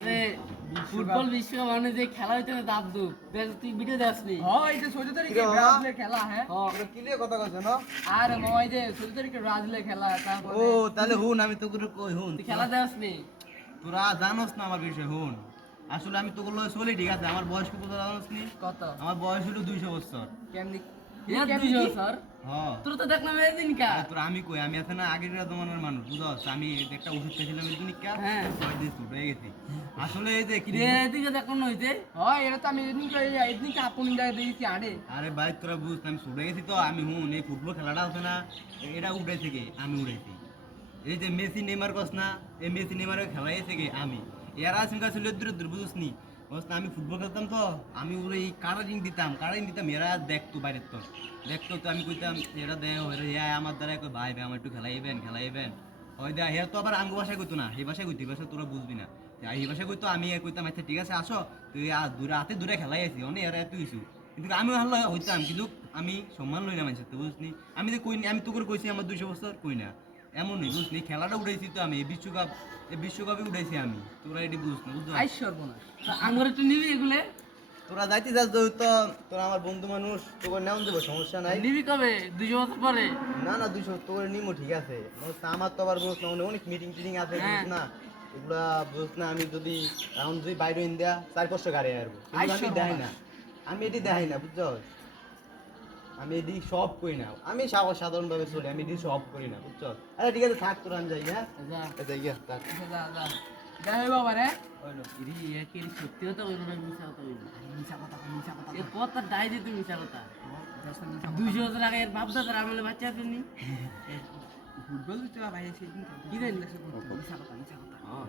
Football বিশ্বকাপ মানে যে খেলা হইতে না দাব দুব তুই ভিডিও দেখছনি হয় এই যে 16 তারিখে ব্রাজিলের খেলা হ্যাঁ তোরা কি লিয়ে কথা কইছ না? আরে মামা এই যে 16 তারিখে ব্রাজিলের খেলা তারপরে ও তাহলে হুন আমি তোকে কই হুন তুই খেলা দেখছনি তোরা জানোস না আমার বিষয় হুন আসলে আমি তোকে লয় চলি ঠিক আছে আমার বয়স কত জানোস নি কত আমার বয়স হলো 200 বছর কেমনি ইয়ার দুইজন স্যার হ্যাঁ তোর তো দেখলাম এদিন কা তোরা আমি কই আমি আছে না আগের জমানার মানুষ বুঝছস আমি একটা ওষুধ খেয়েছিলাম এদিন কা হ্যাঁ। ছয় দিন ছুট হয়ে গেছি আসলে এই যে কি রে এদিকে দেখুন হইতে হয় এটা তো আমি এদিন আপন জায়গায় দেখি আরে আরে ভাই তোরা বুঝ আমি ছুটে গেছি তো আমি হুন এই ফুটবল খেলাটা আছে না এটা উঠেছে কি আমি উড়াইছি এই যে মেসি নেইমার কস না এই মেসি নেইমারের খেলা এসে কি আমি এরা আসুন কাছে দূর দূর বুঝছ নি বুঝছ না আমি ফুটবল খেলতাম তো আমি ওই কারারিং দিতাম এরা দেখতো বাইরের তো দেখতো তো আমি কইতাম এরা দেয় আমার দ্বারা কই ভাই ভাই আমার একটু খেলাইবেন ওই দা হের তো আবার আঙ্গু ভাষায় কইতো না এই ভাষায় কইতো এই ভাষা তোরা বুঝবি না এই ভাষায় কইতো আমি কইতাম আচ্ছা ঠিক আছে আসো তুই দূরে হাতে দূরে খেলাই আছি অনেক এরা এত কিছু কিন্তু আমি ভালো হইতাম কিন্তু আমি সম্মান লইলাম আছে তো বুঝনি আমি তো কই আমি তো করে কইছি আমার 200 বছর কই না এমন নেই বুঝলি খেলাটা উঠাইছি তো আমি এই বিশ্বকাপে উঠাইছি আমি তোরা এটি বুঝ না বুঝছো আই সর্বনাশ আমার একটু নিবি এগুলে তোরা যাইতে যাস তো তোরা আমার বন্ধু মানুষ তোকে নেওয়া দেবো সমস্যা নাই নিবি কবে 2 বছর পরে না না 200 তোর নিমো ঠিক আছে আমার তো আবার বুঝ না অনেক মিটিং টিটিং আছে হ্যাঁ। বুঝ না এগুলা বুঝ না আমি যদি এখন যদি বাইরে ইন্ডিয়া 4-5 গাড়ি আসবো আমি দেখাই না আমি এটি দেখাই না বুঝছো আমি এটি সব করি না আমি সাধারণভাবে চলি আমি এটি সব করি না বুঝছো আরে ঠিক আছে থাক তোরা আমি যাই হ্যাঁ যা যাই গিয়া থাক যা যা যাই বাবা রে ইরি কি সত্যি কথা বলবো না মিছা কথা বলবো মিছা কথা এ কথা দাই দিতে মিছা কথা 200 বছর আগে এর বাপ দাদার আমলে বাচ্চা আসেনি ফুটবল তো ভাই সেদিন কি জানি মিছা কথা হ্যাঁ